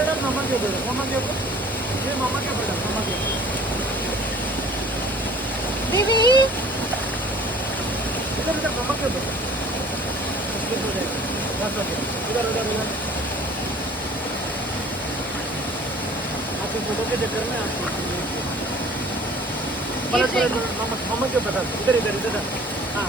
बेटा मामा के बेटा मामा के ये मामा के बेटा मामा के दीदी इधर इधर मामा के बेटा इधर इधर इधर आपके फोटो के चक्कर में आपको पलट पलट मामा मामा के बेटा इधर इधर इधर हाँ